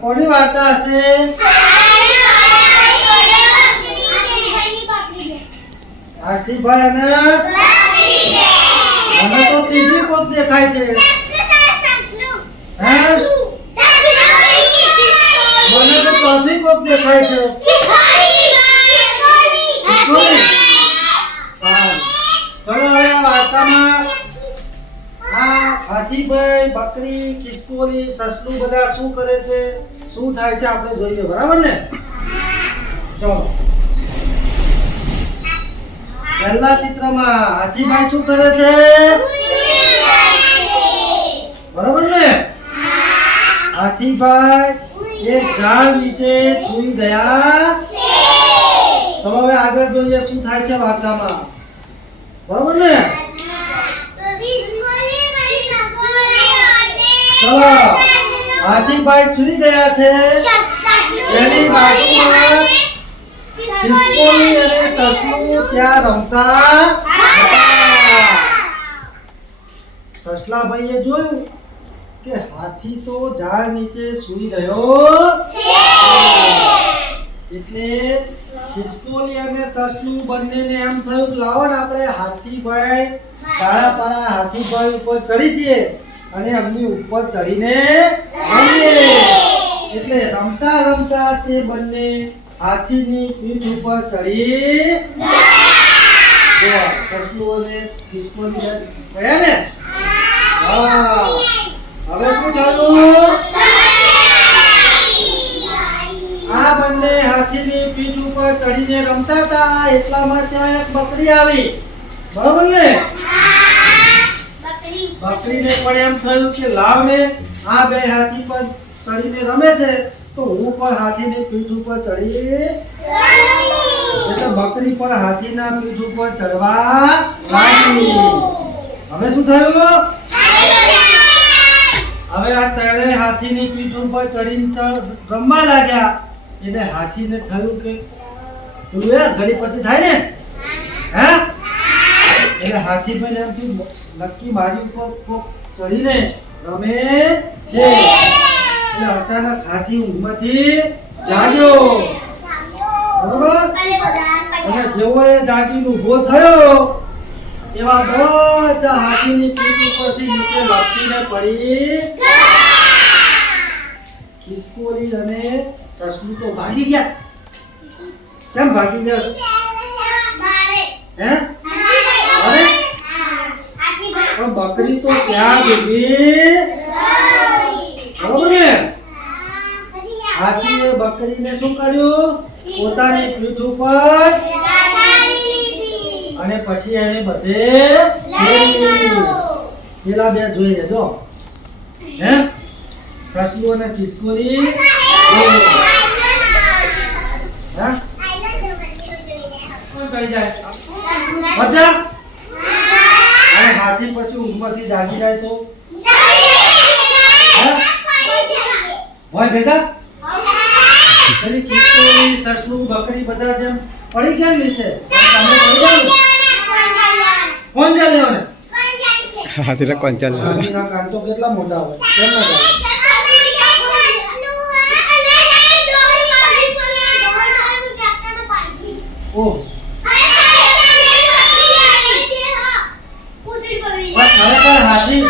કોની વાર્તા હશે? હાથીભાઈ અને? તો ત્રીજી કોક દેખાય છે મને તો ચોથી કોક દેખાય છે સારું. ચલો હવે આ વાર્તામાં આ હાથીભાઈ બકરી ખિસકોલી સસલું બધા શું કરે છે? શું થાય છે આપણે જોઈએ, બરાબર ને? પહેલા ચિત્રમાં હાથીભાઈ શું કરે છે? બરાબર ને? હાથીભાઈ એક ઝાડ નીચે સૂઈ ગયા ચલો, હવે આગળ જોઈએ શું થાય છે વાર્તામાં. બરાબર ને? ચલો હાથીભાઈ સુઈ ગયા છે. એની બાજુમાં ઝાડ નીચે સૂઈ રહ્યો. એટલે ખિસકોલી અને સસલું બંનેને એમ થયું લાવો ને આપણે હાથીભાઈ કાળા પારા હાથીભાઈ ઉપર ચડી જઈએ. અને એમની ઉપર ચડીને એટલે રમતા રમતા તે બંને હાથીની પીઠ ઉપર ચડી હા. હવે શું થયું? આ બંને હાથીની પીઠ ઉપર ચડીને રમતા હતા. એટલામાં ત્યાં એક બકરી આવી. બરાબર ને? બકરીને પણ એમ થયું કે લાવ ને આ બે હાથી પર ચડીને રમે છે, તો હું પણ હાથીની પીઠ ઉપર ચડી એટલે બકરી પણ હાથીના પીઠ ઉપર ચડવા લાગી હવે શું થયું? હવે આ ત્રણેય હાથીની પીઠ ઉપર ચડીને ચડ, રમવા લાગ્યા. એટલે હાથીને થયું કે તું એ ઘડી પછી થાય ને? એટલે હાથીભાઈને એમ થી નક્કી મારી ઉપર કોક કરીને રમે છે. એટલે અચાનક હાથી ઊંઘમાંથી જાગ્યો. બરોબર? અને જેવો એ જાગીને ઊભો થયો એવા બધા હાથીની પીઠ ઉપરથી નીચે લપસીને પડી. ખિસકોલી અને સસલું તો ભાગી ગયા. કેમ ભાગી ગયા? હે? પણ બકરી તો ત્યાં ડૂબી બરોબર ને? હાથીએ બકરીને શું કર્યું? પોતાની પીઠ ઉપર અને પછી એને બધે પેલા બે જોઈ લેજો. હે? સસલું અને કિસ્કુની હા? કરી જાય? બધા અને હાથી પછી ઊંઘમાંથી જાગી જાય તો? હોય બેટા પેલી સસલું બકરી બધા જેમ પડી કેમ નીચે? તમે પડી જાઓ કોણ જાય લેવાને? હાથીને કોણ ચાલે કાન તો કેટલા મોટા હોય. કેમ ના ચાલે ઓહ પણ ખરેખર હાથી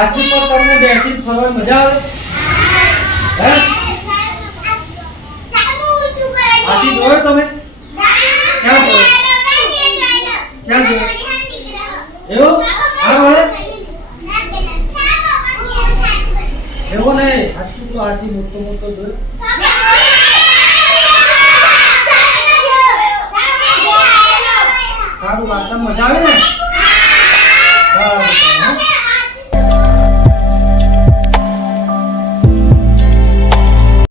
હાથી પર તમને બેસી ફરવાની મજા આવે? હે? હાથી જોયો તમે? ક્યાં જોયો? ક્યાં જોયો? એવું? હા વળે એવો નહીં. હાથી તો હાથી મોટો મોટો જોયો. સારું વાર્તા મજા આવે ને?